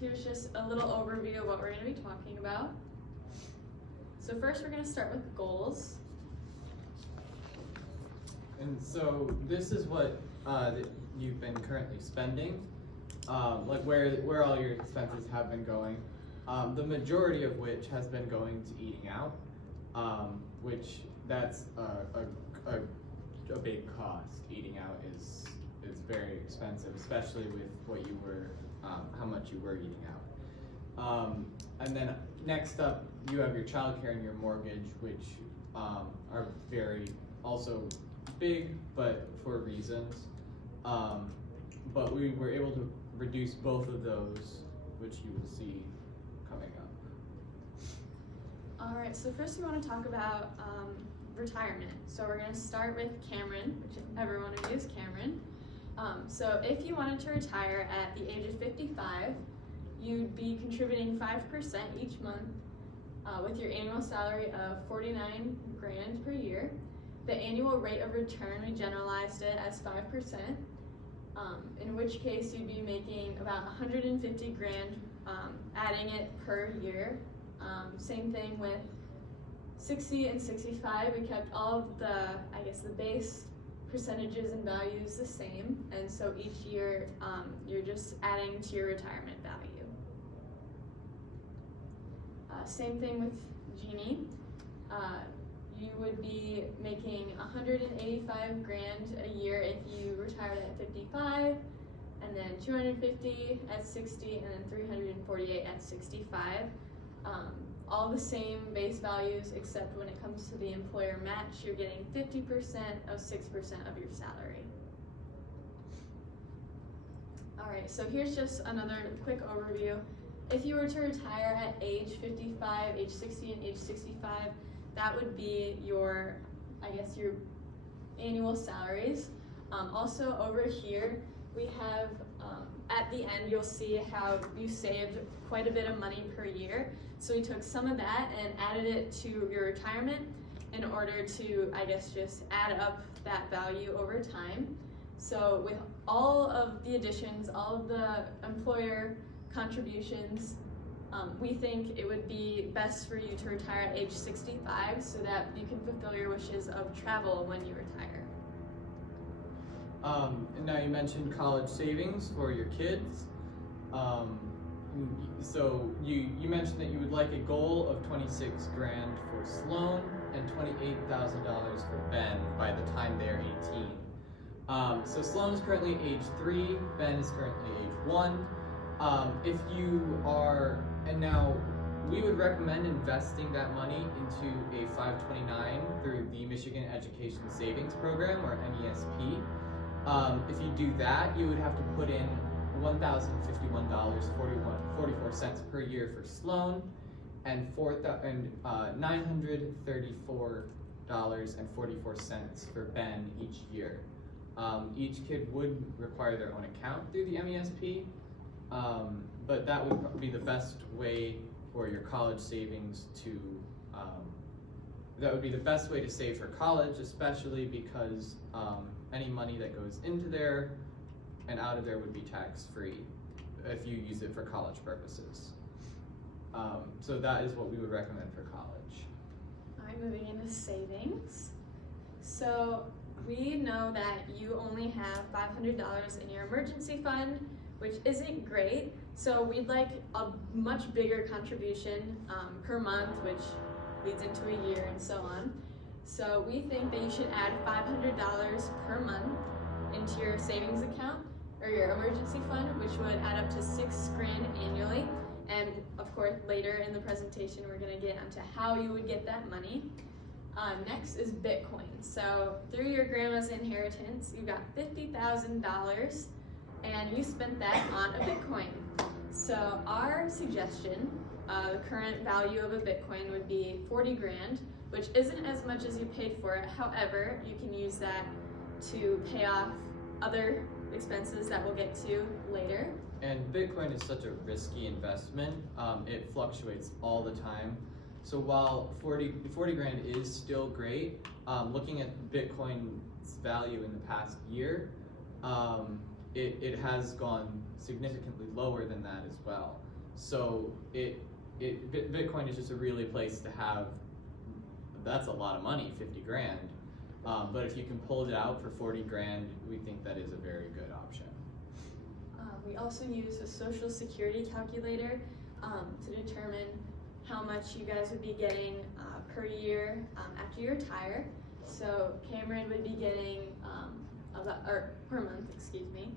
here's just a little overview of what we're going to be talking about. So first we're going to start with goals. And so this is what that you've been currently spending, like where all your expenses have been going, the majority of which has been going to eating out, which that's a big cost. Eating out is very expensive, especially with what you were, how much you were eating out. And then next up, you have your childcare and your mortgage, which are very also big, but for reasons. But we were able to reduce both of those, which you will see coming up. All right, so first we want to talk about retirement. So we're going to start with Cameron, which everyone of you is Cameron. So if you wanted to retire at the age of 55, you'd be contributing 5% each month with your annual salary of $49 grand per year. The annual rate of return, we generalized it as 5%, in which case you'd be making about 150 grand adding it per year. Same thing with 60 and 65, we kept all of the base percentages and values the same, and so each year you're just adding to your retirement value. Same thing with Jeannie. You would be making 185 grand a year if you retired at 55, and then 250 at 60, and then 348 at 65. All the same base values, except when it comes to the employer match, you're getting 50% of 6% of your salary. All right, so here's just another quick overview. If you were to retire at age 55, age 60, and age 65, that would be your annual salaries. Also over here, we have, at the end, you'll see how you saved quite a bit of money per year. So we took some of that and added it to your retirement in order to, just add up that value over time. So with all of the additions, all of the employer contributions, we think it would be best for you to retire at age 65 so that you can fulfill your wishes of travel when you retire. And now you mentioned college savings for your kids. So you mentioned that you would like a goal of 26 grand for Sloan and $28,000 for Ben by the time they're 18. So Sloan is currently age 3, Ben is currently age 1. If you are, and now we would recommend investing that money into a 529 through the Michigan Education Savings Program, or MESP. If you do that, you would have to put in $1,051.44 per year for Sloan, and $934.44 for Ben each year. Each kid would require their own account through the MESP, but that would be the best way for your college savings to, that would be the best way to save for college, especially because any money that goes into there and out of there would be tax-free if you use it for college purposes. So that is what we would recommend for college. All right, moving into savings. So we know that you only have $500 in your emergency fund, which isn't great. So we'd like a much bigger contribution per month, which leads into a year and so on. So we think that you should add $500 per month into your savings account or your emergency fund, which would add up to 6 grand annually. And of course, later in the presentation, we're gonna get into how you would get that money. Next is Bitcoin. So through your grandma's inheritance, you got $50,000 and you spent that on a Bitcoin. So our suggestion, the current value of a Bitcoin would be 40 grand, which isn't as much as you paid for it. However, you can use that to pay off other expenses that we'll get to later. And Bitcoin is such a risky investment. It fluctuates all the time. So while 40 grand is still great, looking at Bitcoin's value in the past year, it has gone significantly lower than that as well. So Bitcoin is just a really place to have. That's a lot of money, 50 grand. But if you can pull it out for 40 grand, we think that is a very good option. We also use a social security calculator to determine how much you guys would be getting per year after you retire. So Cameron would be getting or per month, excuse me.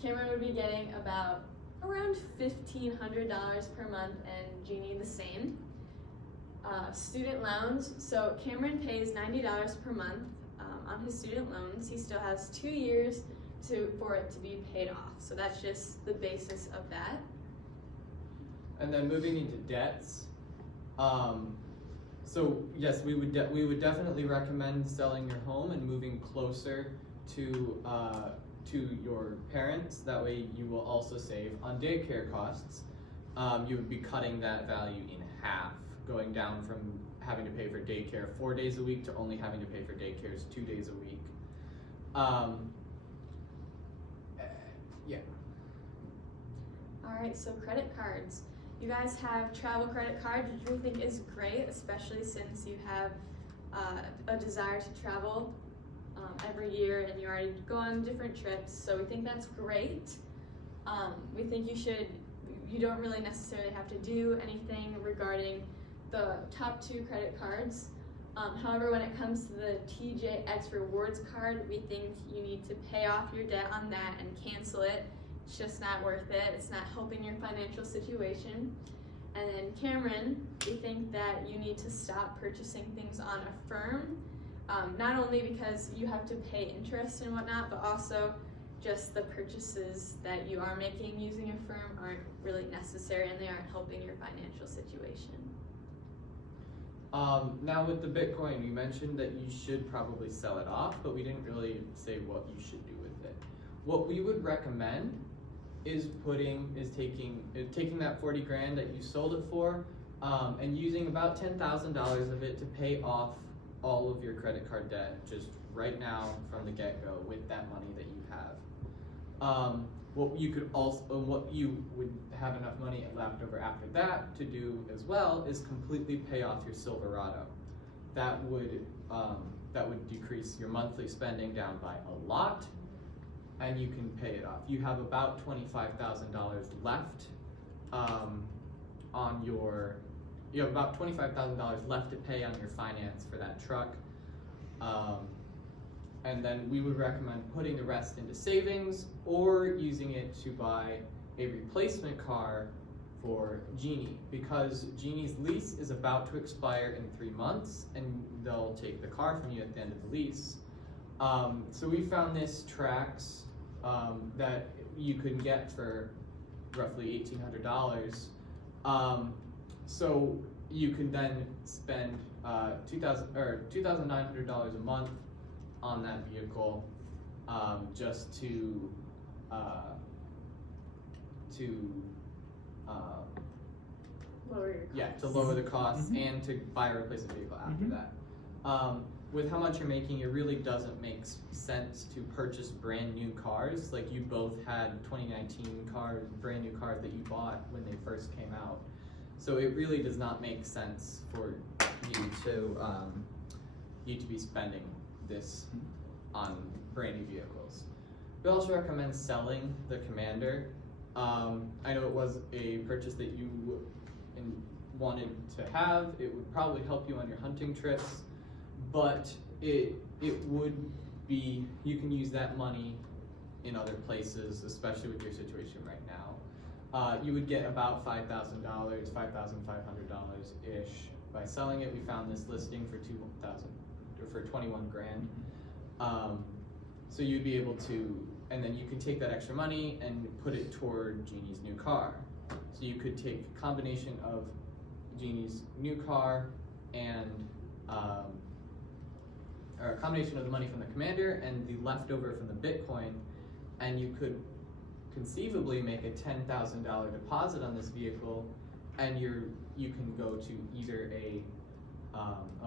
Cameron would be getting about around $1,500 per month, and Jeannie the same. Student loans. So Cameron pays $90 per month on his student loans. He still has 2 years for it to be paid off. So that's just the basis of that. And then moving into debts. So yes, we would definitely recommend selling your home and moving closer to your parents. That way you will also save on daycare costs. You would be cutting that value in half, going down from having to pay for daycare 4 days a week to only having to pay for daycares 2 days a week. Yeah. Alright, so credit cards. You guys have travel credit cards, which we think is great, especially since you have a desire to travel every year and you already go on different trips, so we think that's great. We think you don't really necessarily have to do anything regarding the top 2 credit cards. However, when it comes to the TJX Rewards card, we think you need to pay off your debt on that and cancel it. It's just not worth it. It's not helping your financial situation. And then Cameron, we think that you need to stop purchasing things on Affirm, not only because you have to pay interest and whatnot, but also just the purchases that you are making using Affirm aren't really necessary and they aren't helping your financial situation. Now with the Bitcoin, you mentioned that you should probably sell it off, but we didn't really say what you should do with it. What we would recommend is taking that 40 grand that you sold it for, and using about $10,000 of it to pay off all of your credit card debt just right now from the get-go with that money that you have. What you would have enough money left over after that to do as well is completely pay off your Silverado. That would decrease your monthly spending down by a lot, and you can pay it off. You have about $25,000 left you have about $25,000 left to pay on your finance for that truck. And then we would recommend putting the rest into savings or using it to buy a replacement car for Jeannie, because Jeannie's lease is about to expire in 3 months and they'll take the car from you at the end of the lease. So we found this tracks that you could get for roughly $1,800. So you can then spend $2,900 a month on that vehicle, just to Lower your costs. to lower the costs and to buy a replacement vehicle after that. With how much you're making, it really doesn't make sense to purchase brand new cars. Like you both had 2019 brand new cars that you bought when they first came out. So it really does not make sense for you to be spending this on brand new vehicles. We also recommend selling the Commander. I know it was a purchase that you wanted to have. It would probably help you on your hunting trips, but it would be, you can use that money in other places, especially with your situation right now. You would get about $5,000, $5,500-ish by selling it. We found this listing for 21 grand. So you'd be able to, and then you could take that extra money and put it toward Jeannie's new car. So you could take a combination of Jeannie's new car and or a combination of the money from the Commander and the leftover from the Bitcoin, and you could conceivably make a $10,000 deposit on this vehicle, and you can go to either a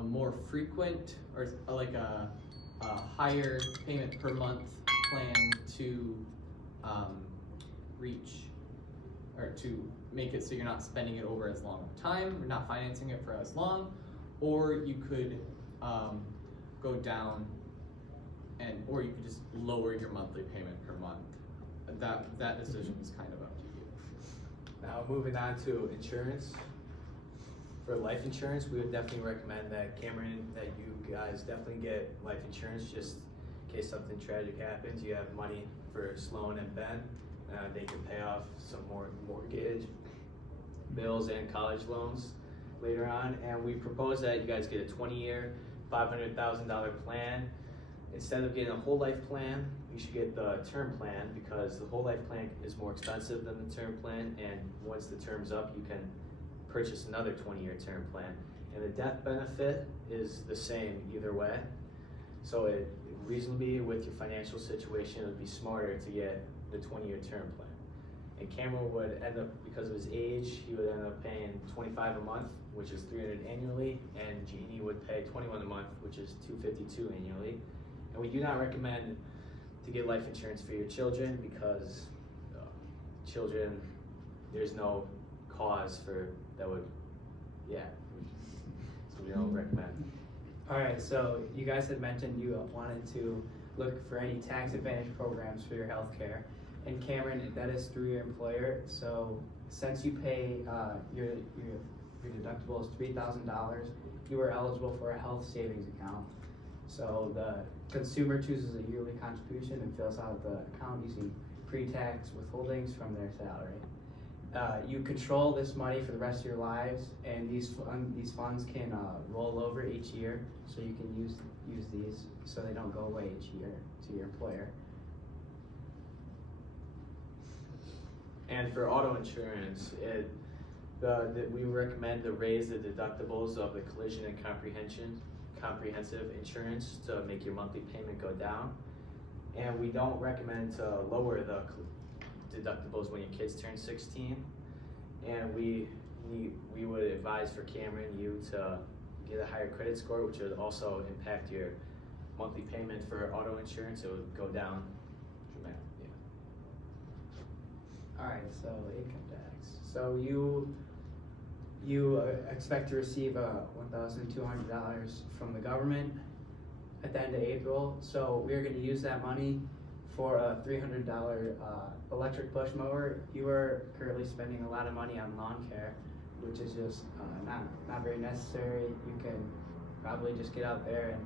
more frequent or like a higher payment per month plan to reach, or to make it so you're not spending it over as long a time, you're not financing it for as long, or you could go down or you could just lower your monthly payment per month. That decision is kind of up to you. Now moving on to insurance. For life insurance, we would definitely recommend that you guys definitely get life insurance just in case something tragic happens. You have money for Sloan and Ben. They can pay off some more mortgage, bills, and college loans later on. And we propose that you guys get a 20-year, $500,000 plan. Instead of getting a whole life plan, you should get the term plan because the whole life plan is more expensive than the term plan. And once the term's up, you can purchase another 20-year term plan. And the death benefit is the same either way. So it reasonably, with your financial situation, it would be smarter to get the 20-year term plan. And Cameron would end up, because of his age, he would end up paying $25 a month, which is $300 annually, and Jeannie would pay $21 a month, which is $252 annually. And we do not recommend to get life insurance for your children because children, there's no cause for that would, yeah. So we don't recommend. All right, so you guys had mentioned you wanted to look for any tax advantage programs for your health care. And Cameron, that is through your employer. So since you pay your deductible is $3,000, you are eligible for a health savings account. So the consumer chooses a yearly contribution and fills out the account using pre-tax withholdings from their salary. You control this money for the rest of your lives, and these funds can roll over each year, so you can use these so they don't go away each year to your employer. And for auto insurance, we recommend to raise the deductibles of the collision and comprehensive insurance to make your monthly payment go down. And we don't recommend to lower the deductibles when your kids turn 16. And we would advise for Cameron, you to get a higher credit score, which would also impact your monthly payment for auto insurance. It would go down dramatically. All right, so income tax. So you expect to receive $1,200 from the government at the end of April. So we're going to use that money for a $300 electric bush mower. You are currently spending a lot of money on lawn care, which is just not very necessary. You can probably just get out there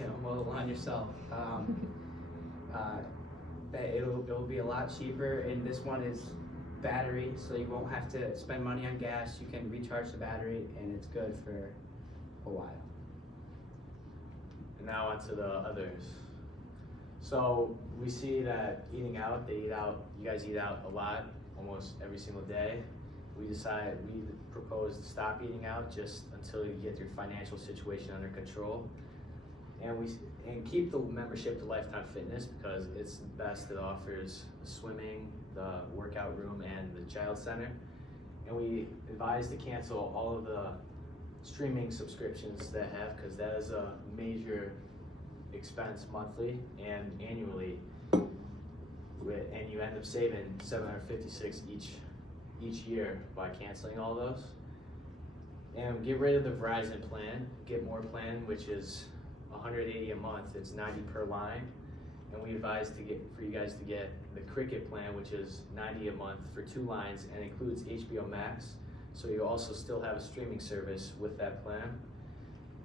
and mow the lawn yourself. It'll be a lot cheaper, and this one is battery, so you won't have to spend money on gas. You can recharge the battery, and it's good for a while. And now onto the others. So we see that you guys eat out a lot, almost every single day. We propose to stop eating out just until you get your financial situation under control. And keep the membership to Lifetime Fitness because it's the best. It offers swimming, the workout room, and the child center. And we advise to cancel all of the streaming subscriptions that have, because that is a major expense monthly and annually. And you end up saving $756 each year by canceling all those. And get rid of the Verizon plan, get more plan, which is $180 a month. It's $90 per line. And we advise for you guys to get the Cricket plan, which is $90 a month for 2 lines and includes HBO Max. So you also still have a streaming service with that plan.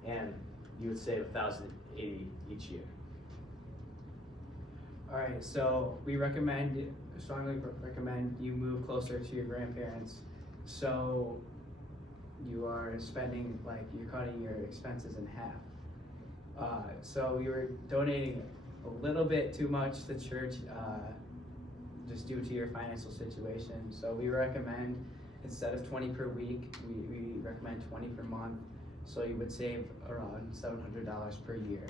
And you would save $1,080 each year. All right, so we strongly recommend you move closer to your grandparents. So you are spending, you're cutting your expenses in half. So we were donating a little bit too much to church just due to your financial situation. So we recommend, instead of 20 per week, we recommend 20 per month. So you would save around $700 per year.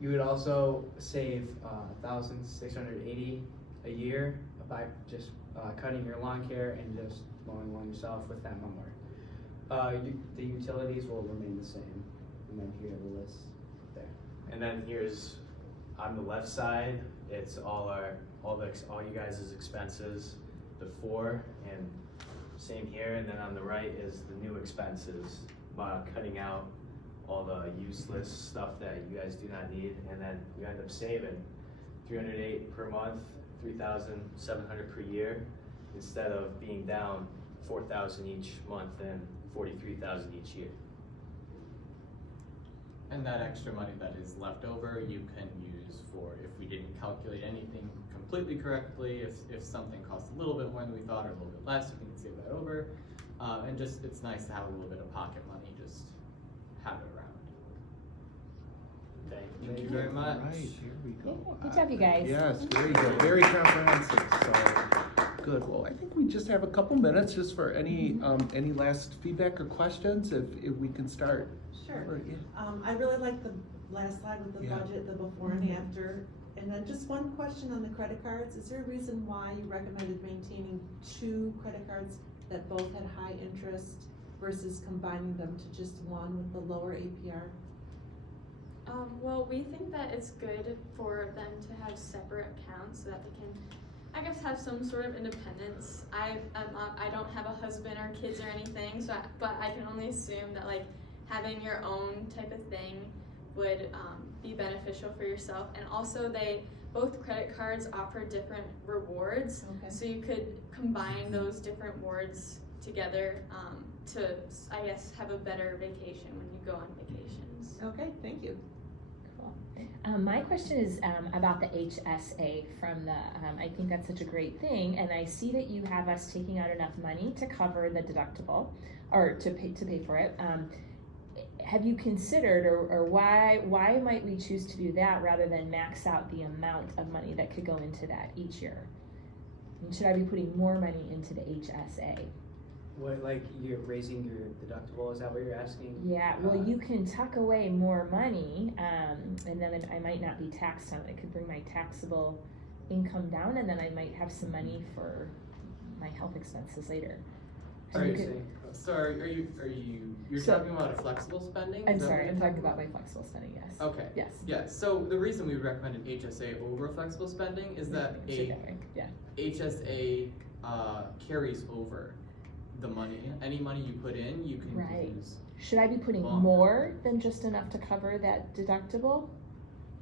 You would also save $1,680 a year by just cutting your lawn care and just mowing lawn yourself with that mower. The utilities will remain the same. And then here are the list there. And then here's On the left side, it's all you guys' expenses before, and same here. And then on the right is the new expenses, cutting out all the useless stuff that you guys do not need, and then you end up saving $308 per month, $3,700 per year, instead of being down $4,000 each month and $43,000 each year. And that extra money that is left over, you can use for if we didn't calculate anything completely correctly, if something cost a little bit more than we thought or a little bit less, you can save that over. And just, it's nice to have a little bit of pocket money, just have it around. Thank you very much. All right, here we go. Good job, you guys. Yes, very good, very comprehensive, so, good. Well, I think we just have a couple minutes just for any last feedback or questions, if we can start. Sure. Yeah. I really like the last slide with the Yeah. budget, the before and after. And then just one question on the credit cards. Is there a reason why you recommended maintaining 2 credit cards that both had high interest versus combining them to just one with the lower APR? Well, we think that it's good for them to have separate accounts so that they can, I guess, have some sort of independence. I don't have a husband or kids or anything, so but I can only assume that like having your own type of thing would be beneficial for yourself. And also both credit cards offer different rewards, Okay. so you could combine those different rewards together to, I guess, have a better vacation when you go on vacations. Okay, thank you. My question is about the HSA from the, I think that's such a great thing, and I see that you have us taking out enough money to cover the deductible, or to pay for it. Have you considered, or why might we choose to do that rather than max out the amount of money that could go into that each year? And should I be putting more money into the HSA? What, like you're raising your deductible, is that what you're asking? Yeah, well, you can tuck away more money, and then I might not be taxed on it. It could bring my taxable income down, and then I might have some money for my health expenses later. So Are you you could- saying, sorry, you're So- talking about a flexible spending? I'm Is that what sorry, you're I'm talking about my flexible spending, yes. Okay. Yes. Yeah, so the reason we recommended HSA over flexible spending is that Yeah. HSA carries over the money. Any money you put in, you can Right. use. Should I be putting Longer. more than just enough to cover that deductible?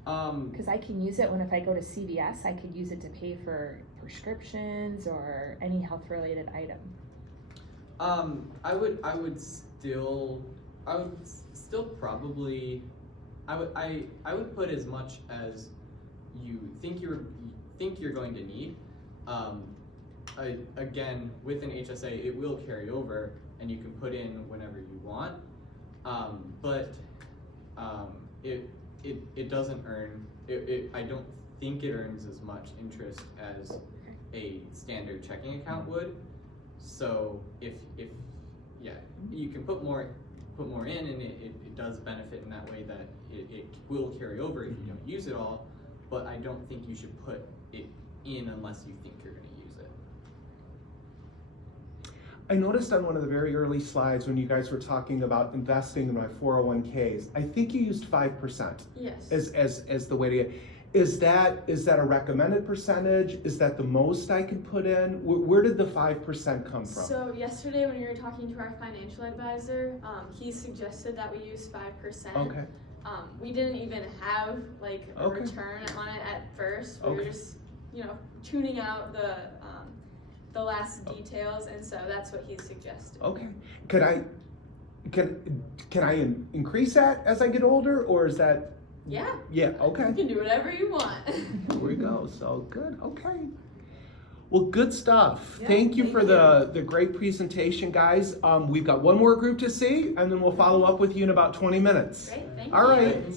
Because I can use it if I go to CVS, I could use it to pay for prescriptions or any health-related item. I would still probably, I would put as much as you think you're going to need. Again, with an HSA, it will carry over, and you can put in whenever you want. But it doesn't earn. I don't think it earns as much interest as a standard checking account would. So if you can put more in, and it does benefit in that way that it will carry over if you don't use it all. But I don't think you should put it in unless you think you're going to use it. I noticed on one of the very early slides when you guys were talking about investing in my 401ks, I think you used 5% Yes. as the way to get. Is that a recommended percentage? Is that the most I can put in? Where did the 5% come from? So yesterday when we were talking to our financial advisor, he suggested that we use 5%. Okay. We didn't even have like a Okay. return on it at first. We were Okay. just, tuning out the last details, and so that's what he suggested. Okay. Can I increase that as I get older, or is that? Yeah. Yeah. Okay. You can do whatever you want. Here we go. So good. Okay. Well, good stuff. Yeah, thank you thank for you. the great presentation, guys. We've got one more group to see, and then we'll follow up with you in about 20 minutes. Great, thank All you. right.